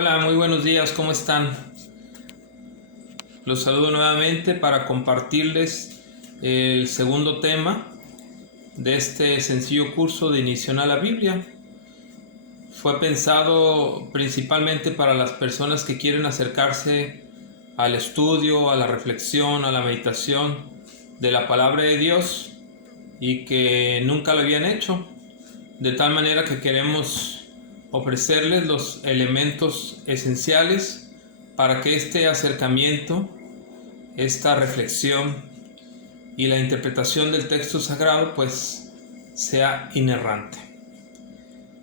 Hola, muy buenos días, ¿cómo están? Los saludo nuevamente para compartirles el segundo tema de este sencillo curso de Iniciación a la Biblia. Fue pensado principalmente para las personas que quieren acercarse al estudio, a la reflexión, a la meditación de la palabra de Dios y que nunca lo habían hecho. De tal manera que queremos ofrecerles los elementos esenciales para que este acercamiento, esta reflexión y la interpretación del texto sagrado pues sea inerrante.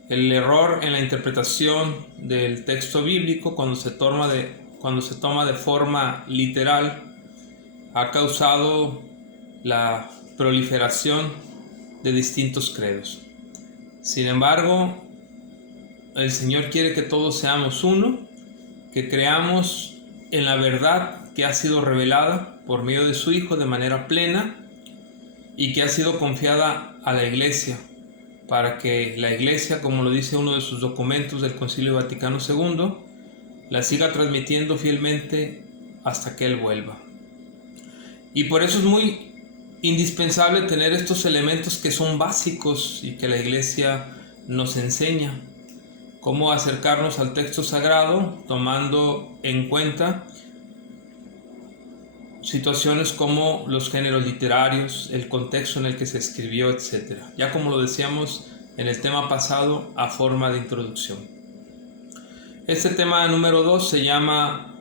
El error en la interpretación del texto bíblico cuando se toma de forma literal ha causado la proliferación de distintos credos. Sin embargo, el Señor quiere que todos seamos uno, que creamos en la verdad que ha sido revelada por medio de su Hijo de manera plena y que ha sido confiada a la Iglesia, para que la Iglesia, como lo dice uno de sus documentos del Concilio Vaticano II, la siga transmitiendo fielmente hasta que Él vuelva. Y por eso es muy indispensable tener estos elementos que son básicos y que la Iglesia nos enseña. Cómo acercarnos al texto sagrado tomando en cuenta situaciones como los géneros literarios, el contexto en el que se escribió, etc. Ya como lo decíamos en el tema pasado a forma de introducción. Este tema número 2 se llama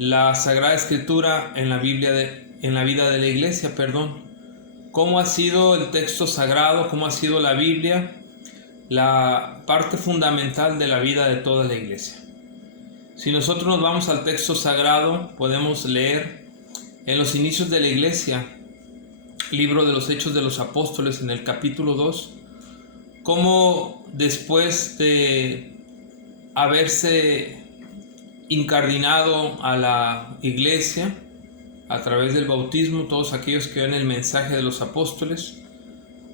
la Sagrada Escritura en la vida de la Iglesia. ¿Cómo ha sido el texto sagrado? ¿Cómo ha sido la Biblia? La parte fundamental de la vida de toda la Iglesia. Si nosotros nos vamos al texto sagrado, podemos leer en los inicios de la Iglesia, libro de los Hechos de los Apóstoles, en el capítulo 2, cómo después de haberse incardinado a la Iglesia a través del bautismo, todos aquellos que ven el mensaje de los apóstoles,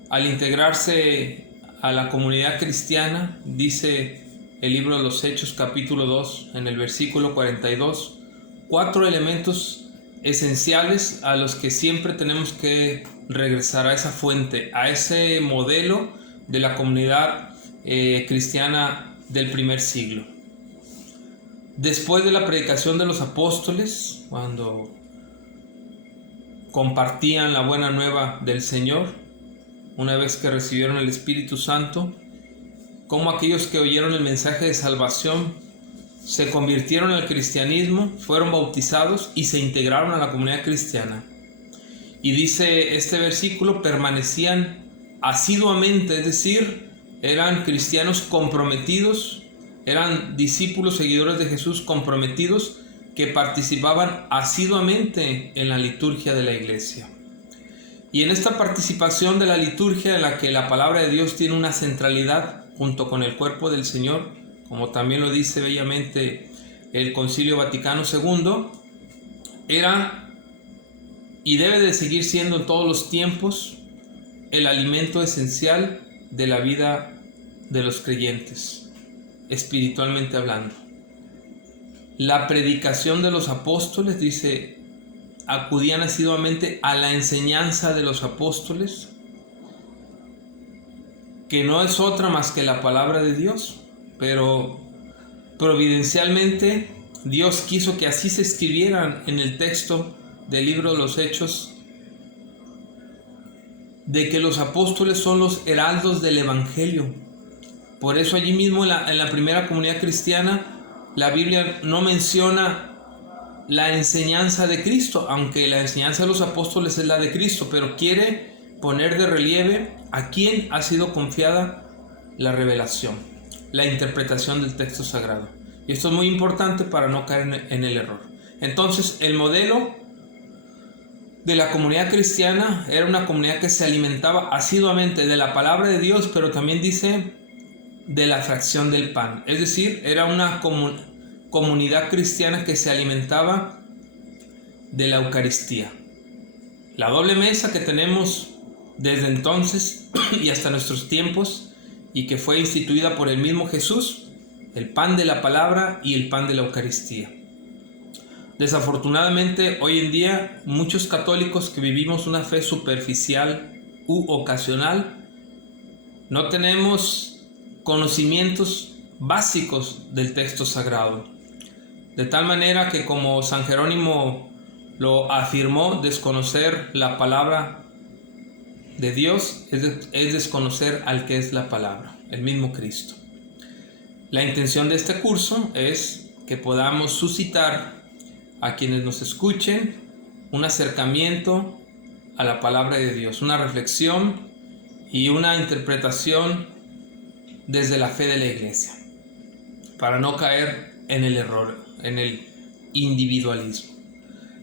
al integrarse a la comunidad cristiana, dice el libro de los Hechos capítulo 2 en el versículo 42, 4 elementos esenciales a los que siempre tenemos que regresar, a esa fuente, a ese modelo de la comunidad cristiana del primer siglo. Después de la predicación de los apóstoles, cuando compartían la buena nueva del Señor, una vez que recibieron el Espíritu Santo, cómo aquellos que oyeron el mensaje de salvación se convirtieron al cristianismo, fueron bautizados y se integraron a la comunidad cristiana. Y dice este versículo, permanecían asiduamente, es decir, eran cristianos comprometidos, eran discípulos seguidores de Jesús comprometidos que participaban asiduamente en la liturgia de la iglesia. Y en esta participación de la liturgia en la que la palabra de Dios tiene una centralidad junto con el cuerpo del Señor, como también lo dice bellamente el Concilio Vaticano II, era y debe de seguir siendo en todos los tiempos el alimento esencial de la vida de los creyentes, espiritualmente hablando. La predicación de los apóstoles, dice, acudían asiduamente a la enseñanza de los apóstoles, que no es otra más que la palabra de Dios, pero providencialmente Dios quiso que así se escribieran en el texto del libro de los Hechos, de que los apóstoles son los heraldos del Evangelio. Por eso allí mismo en la primera comunidad cristiana la Biblia no menciona la enseñanza de Cristo, aunque la enseñanza de los apóstoles es la de Cristo, pero quiere poner de relieve a quién ha sido confiada la revelación, la interpretación del texto sagrado. Y esto es muy importante para no caer en el error. Entonces, el modelo de la comunidad cristiana era una comunidad que se alimentaba asiduamente de la palabra de Dios, pero también dice de la fracción del pan. Es decir, era una comunidad cristiana que se alimentaba de la Eucaristía. La doble mesa que tenemos desde entonces y hasta nuestros tiempos, y que fue instituida por el mismo Jesús, el pan de la palabra y el pan de la Eucaristía. Desafortunadamente, hoy en día, muchos católicos que vivimos una fe superficial u ocasional, no tenemos conocimientos básicos del texto sagrado. De tal manera que, como San Jerónimo lo afirmó, desconocer la palabra de Dios es desconocer al que es la palabra, el mismo Cristo. La intención de este curso es que podamos suscitar a quienes nos escuchen un acercamiento a la palabra de Dios, una reflexión y una interpretación desde la fe de la Iglesia, para no caer en el error, en el individualismo.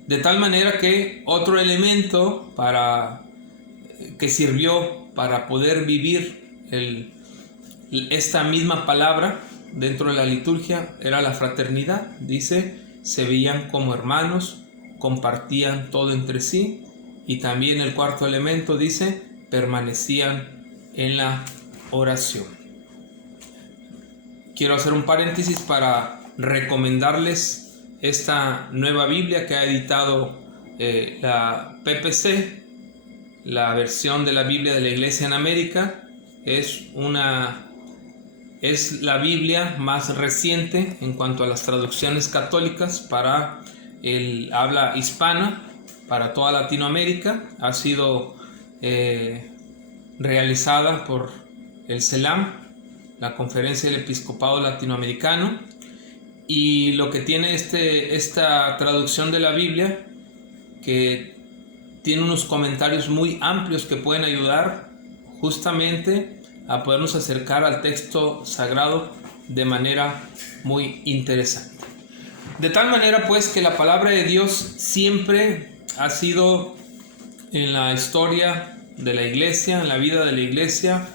De tal manera que otro elemento que sirvió para poder vivir esta misma palabra dentro de la liturgia era la fraternidad. Dice, se veían como hermanos, compartían todo entre sí, y también el cuarto elemento dice, permanecían en la oración. Quiero hacer un paréntesis para recomendarles esta nueva Biblia que ha editado la PPC, la versión de la Biblia de la Iglesia en América. Es la Biblia más reciente en cuanto a las traducciones católicas para el habla hispana, para toda Latinoamérica. Ha sido realizada por el CELAM, la Conferencia del Episcopado Latinoamericano, y lo que tiene esta traducción de la Biblia, que tiene unos comentarios muy amplios que pueden ayudar justamente a podernos acercar al texto sagrado de manera muy interesante. De tal manera pues que la palabra de Dios siempre ha sido en la historia de la Iglesia, en la vida de la Iglesia,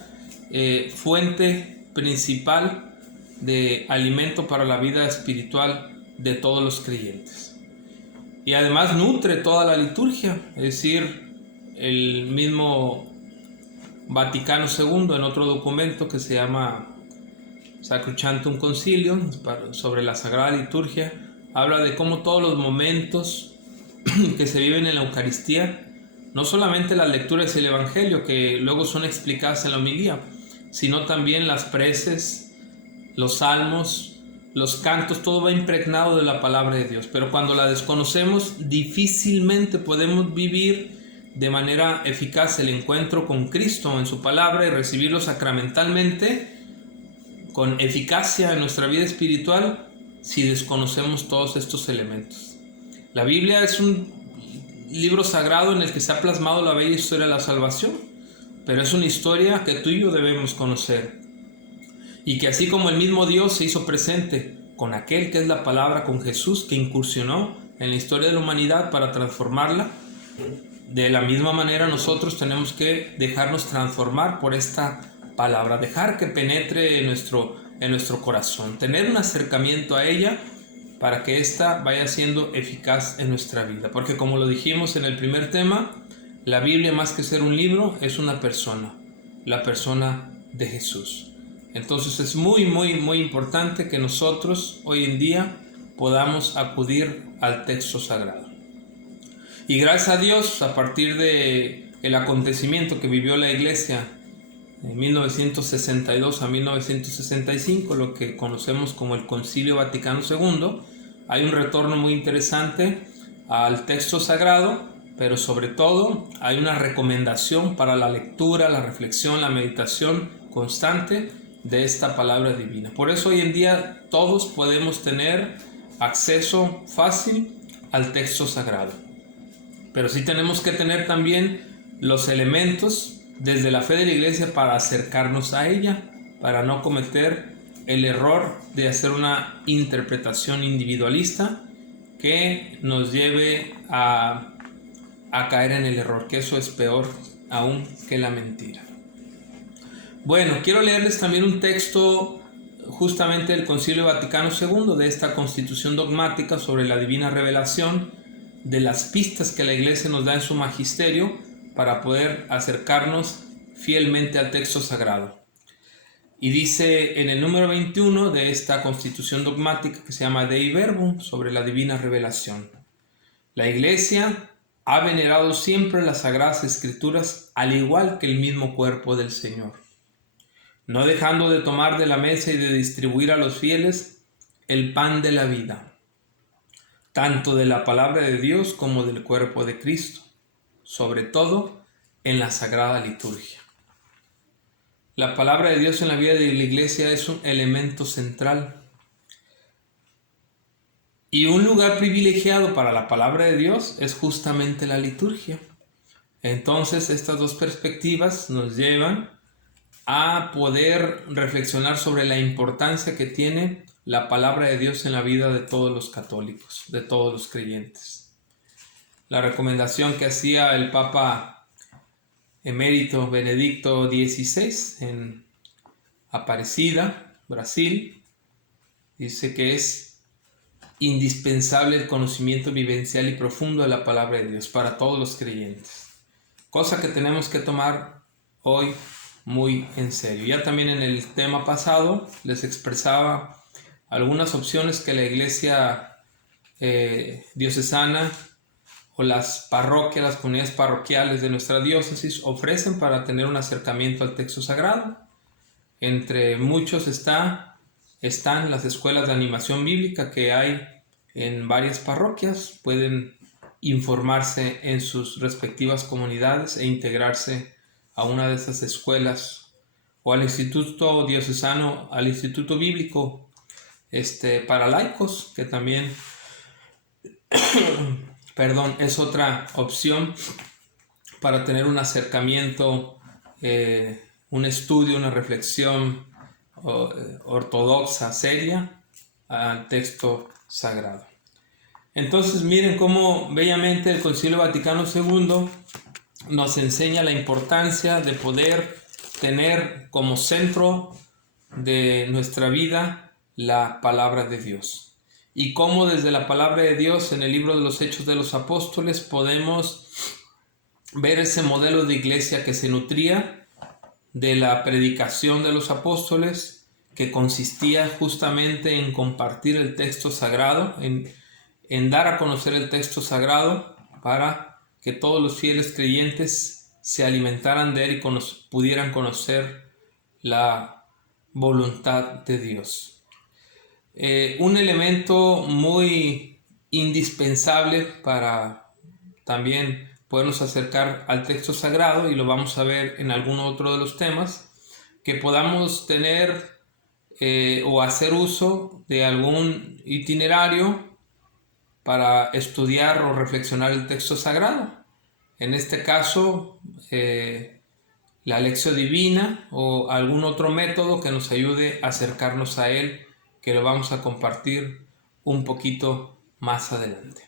fuente principal de alimento para la vida espiritual de todos los creyentes. Y además nutre toda la liturgia, es decir, el mismo Vaticano II, en otro documento que se llama Sacrosanctum Concilium, sobre la Sagrada Liturgia, habla de cómo todos los momentos que se viven en la Eucaristía, no solamente las lecturas del Evangelio, que luego son explicadas en la homilía, sino también las preces, los salmos, los cantos, todo va impregnado de la palabra de Dios. Pero cuando la desconocemos, difícilmente podemos vivir de manera eficaz el encuentro con Cristo en su palabra y recibirlo sacramentalmente con eficacia en nuestra vida espiritual si desconocemos todos estos elementos. La Biblia es un libro sagrado en el que se ha plasmado la bella historia de la salvación, pero es una historia que tú y yo debemos conocer. Y que así como el mismo Dios se hizo presente con aquel que es la palabra, con Jesús, que incursionó en la historia de la humanidad para transformarla, de la misma manera nosotros tenemos que dejarnos transformar por esta palabra, dejar que penetre en nuestro corazón, tener un acercamiento a ella para que ésta vaya siendo eficaz en nuestra vida. Porque como lo dijimos en el primer tema, la Biblia, más que ser un libro, es una persona, la persona de Jesús. Entonces es muy importante que nosotros hoy en día podamos acudir al texto sagrado. Y gracias a Dios, a partir del acontecimiento que vivió la Iglesia de 1962 a 1965, lo que conocemos como el Concilio Vaticano II, hay un retorno muy interesante al texto sagrado, pero sobre todo hay una recomendación para la lectura, la reflexión, la meditación constante de esta palabra divina. Por eso hoy en día todos podemos tener acceso fácil al texto sagrado. Pero sí tenemos que tener también los elementos desde la fe de la Iglesia para acercarnos a ella, para no cometer el error de hacer una interpretación individualista que nos lleve a caer en el error, que eso es peor aún que la mentira. Bueno, quiero leerles también un texto justamente del Concilio Vaticano II, de esta Constitución Dogmática sobre la Divina Revelación, de las pistas que la Iglesia nos da en su magisterio para poder acercarnos fielmente al texto sagrado. Y dice en el número 21 de esta constitución dogmática que se llama Dei Verbum, sobre la divina revelación: la Iglesia ha venerado siempre las Sagradas Escrituras al igual que el mismo cuerpo del Señor, no dejando de tomar de la mesa y de distribuir a los fieles el pan de la vida, tanto de la palabra de Dios como del cuerpo de Cristo, sobre todo en la Sagrada Liturgia. La palabra de Dios en la vida de la Iglesia es un elemento central. Y un lugar privilegiado para la palabra de Dios es justamente la liturgia. Entonces, estas dos perspectivas nos llevan a poder reflexionar sobre la importancia que tiene la palabra de Dios en la vida de todos los católicos, de todos los creyentes. La recomendación que hacía el Papa emérito Benedicto XVI en Aparecida, Brasil, dice que es indispensable el conocimiento vivencial y profundo de la palabra de Dios para todos los creyentes, cosa que tenemos que tomar hoy muy en serio. Ya también en el tema pasado les expresaba algunas opciones que la Iglesia diocesana o las parroquias, las comunidades parroquiales de nuestra diócesis ofrecen para tener un acercamiento al texto sagrado. Entre muchos están las escuelas de animación bíblica que hay en varias parroquias. Pueden informarse en sus respectivas comunidades e integrarse a una de esas escuelas, o al Instituto Diocesano, al Instituto Bíblico para laicos, que también es otra opción para tener un acercamiento, un estudio, una reflexión ortodoxa, seria, al texto sagrado. Entonces miren cómo bellamente el Concilio Vaticano II nos enseña la importancia de poder tener como centro de nuestra vida la palabra de Dios, y cómo desde la palabra de Dios en el libro de los Hechos de los Apóstoles podemos ver ese modelo de iglesia que se nutría de la predicación de los apóstoles, que consistía justamente en compartir el texto sagrado, en dar a conocer el texto sagrado para que todos los fieles creyentes se alimentaran de él y pudieran conocer la voluntad de Dios. Un elemento muy indispensable para también podernos acercar al texto sagrado, y lo vamos a ver en algún otro de los temas, que podamos tener o hacer uso de algún itinerario para estudiar o reflexionar el texto sagrado. En este caso, la Lectio Divina o algún otro método que nos ayude a acercarnos a él, que lo vamos a compartir un poquito más adelante.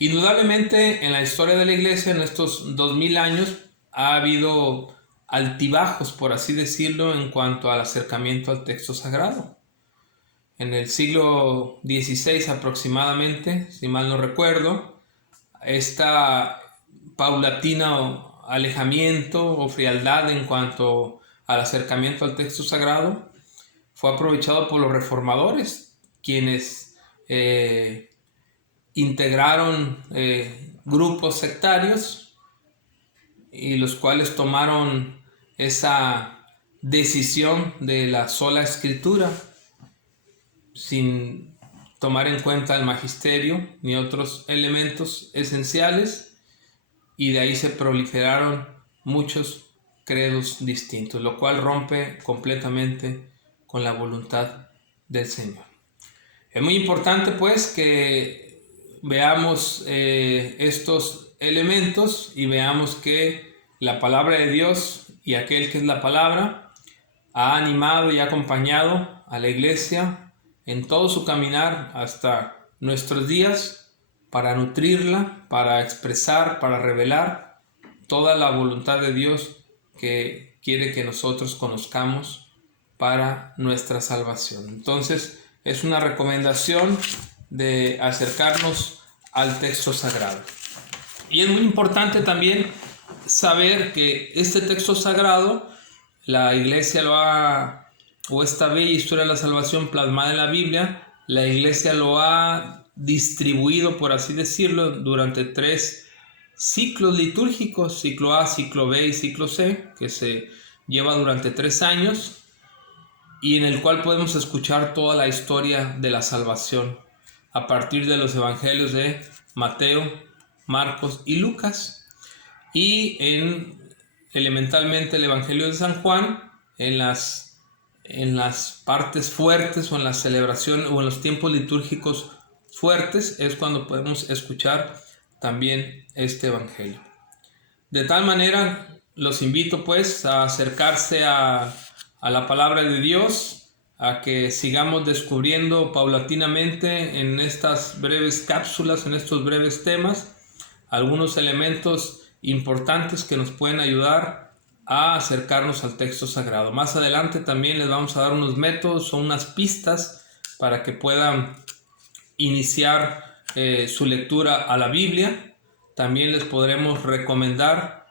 Indudablemente en la historia de la Iglesia, en estos 2000 años, ha habido altibajos, por así decirlo, en cuanto al acercamiento al texto sagrado. En el siglo XVI aproximadamente, si mal no recuerdo, esta paulatina alejamiento o frialdad en cuanto al acercamiento al texto sagrado fue aprovechado por los reformadores, quienes integraron grupos sectarios, y los cuales tomaron esa decisión de la sola escritura sin tomar en cuenta el magisterio ni otros elementos esenciales, y de ahí se proliferaron muchos credos distintos, lo cual rompe completamente con la voluntad del Señor. Es muy importante pues que veamos estos elementos y veamos que la palabra de Dios y aquel que es la palabra ha animado y acompañado a la Iglesia en todo su caminar hasta nuestros días, para nutrirla, para expresar, para revelar toda la voluntad de Dios que quiere que nosotros conozcamos para nuestra salvación. Entonces, es una recomendación de acercarnos al texto sagrado. Y es muy importante también saber que este texto sagrado, la Iglesia o esta bella historia de la salvación plasmada en la Biblia, la Iglesia lo ha distribuido, por así decirlo, durante 3 ciclos litúrgicos, ciclo A, ciclo B y ciclo C, que se lleva durante 3 años y en el cual podemos escuchar toda la historia de la salvación a partir de los evangelios de Mateo, Marcos y Lucas, y elementalmente el evangelio de San Juan en las partes fuertes o en la celebración o en los tiempos litúrgicos fuertes es cuando podemos escuchar también este evangelio. De tal manera los invito pues a acercarse a la palabra de Dios, a que sigamos descubriendo paulatinamente en estas breves cápsulas, en estos breves temas, algunos elementos importantes que nos pueden ayudar a acercarnos al texto sagrado. Más adelante también les vamos a dar unos métodos o unas pistas para que puedan iniciar su lectura a la Biblia. También les podremos recomendar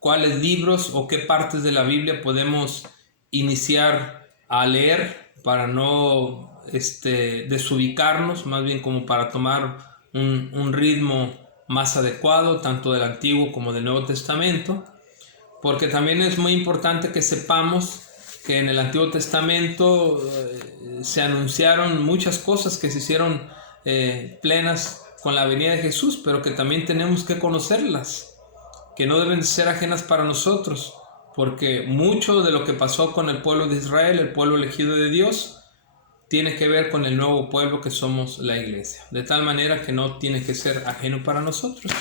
cuáles libros o qué partes de la Biblia podemos iniciar a leer para no desubicarnos, más bien como para tomar un ritmo más adecuado, tanto del Antiguo como del Nuevo Testamento, porque también es muy importante que sepamos que en el Antiguo Testamento se anunciaron muchas cosas que se hicieron plenas con la venida de Jesús, pero que también tenemos que conocerlas, que no deben ser ajenas para nosotros, porque mucho de lo que pasó con el pueblo de Israel, el pueblo elegido de Dios, tiene que ver con el nuevo pueblo que somos la Iglesia, de tal manera que no tiene que ser ajeno para nosotros.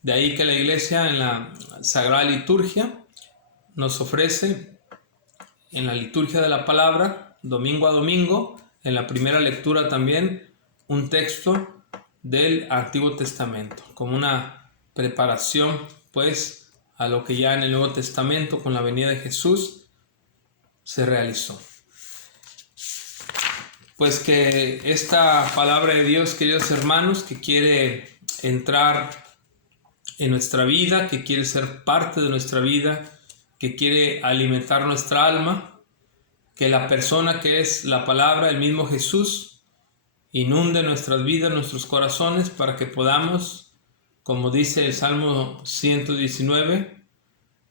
De ahí que la Iglesia en la Sagrada Liturgia nos ofrece, en la liturgia de la palabra, domingo a domingo, en la primera lectura también, un texto del Antiguo Testamento, como una preparación pues a lo que ya en el Nuevo Testamento con la venida de Jesús se realizó. Pues que esta palabra de Dios, queridos hermanos, que quiere entrar en nuestra vida, que quiere ser parte de nuestra vida, que quiere alimentar nuestra alma, que la persona que es la palabra, el mismo Jesús, inunde nuestras vidas, nuestros corazones, para que podamos, como dice el Salmo 119,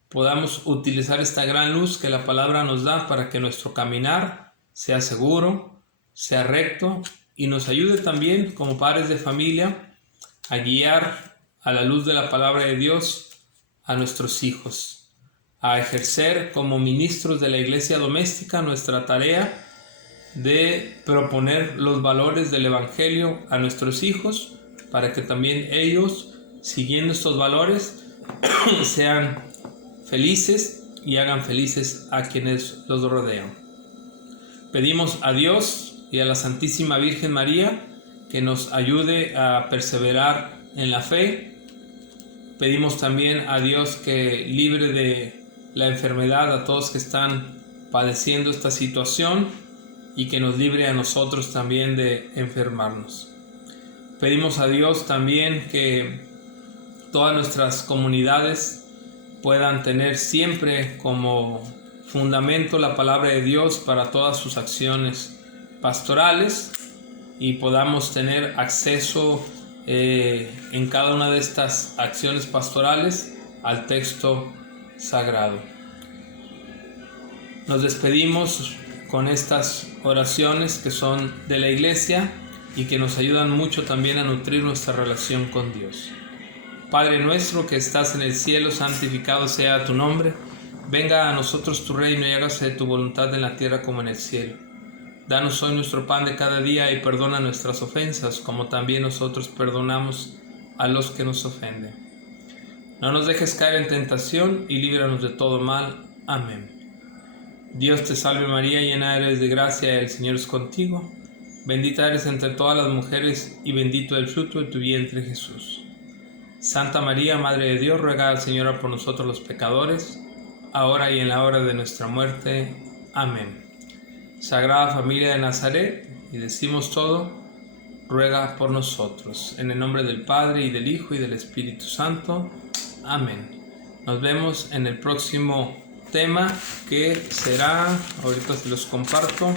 podamos utilizar esta gran luz que la palabra nos da para que nuestro caminar sea seguro, sea recto y nos ayude también como padres de familia a guiar a la luz de la palabra de Dios a nuestros hijos, a ejercer como ministros de la iglesia doméstica nuestra tarea de proponer los valores del Evangelio a nuestros hijos para que también ellos, siguiendo estos valores, sean felices y hagan felices a quienes los rodean. Pedimos a Dios y a la Santísima Virgen María que nos ayude a perseverar en la fe. Pedimos también a Dios que libre de la enfermedad a todos que están padeciendo esta situación y que nos libre a nosotros también de enfermarnos. Pedimos a Dios también que todas nuestras comunidades puedan tener siempre como fundamento la palabra de Dios para todas sus acciones pastorales y podamos tener acceso en cada una de estas acciones pastorales al texto sagrado. Nos despedimos con estas oraciones que son de la Iglesia y que nos ayudan mucho también a nutrir nuestra relación con Dios. Padre nuestro que estás en el cielo, santificado sea tu nombre. Venga a nosotros tu reino y hágase tu voluntad en la tierra como en el cielo. Danos hoy nuestro pan de cada día y perdona nuestras ofensas, como también nosotros perdonamos a los que nos ofenden. No nos dejes caer en tentación y líbranos de todo mal. Amén. Dios te salve María, llena eres de gracia, el Señor es contigo. Bendita eres entre todas las mujeres y bendito el fruto de tu vientre Jesús. Santa María, Madre de Dios, ruega al Señor por nosotros los pecadores, ahora y en la hora de nuestra muerte. Amén. Sagrada Familia de Nazaret, y decimos todo, ruega por nosotros. En el nombre del Padre, y del Hijo, y del Espíritu Santo. Amén. Nos vemos en el próximo tema que será, ahorita se los comparto,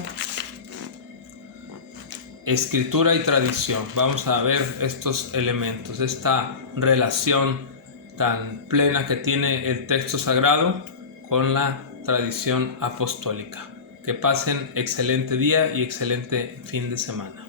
escritura y tradición. Vamos a ver estos elementos, esta relación tan plena que tiene el texto sagrado con la tradición apostólica. Que pasen excelente día y excelente fin de semana.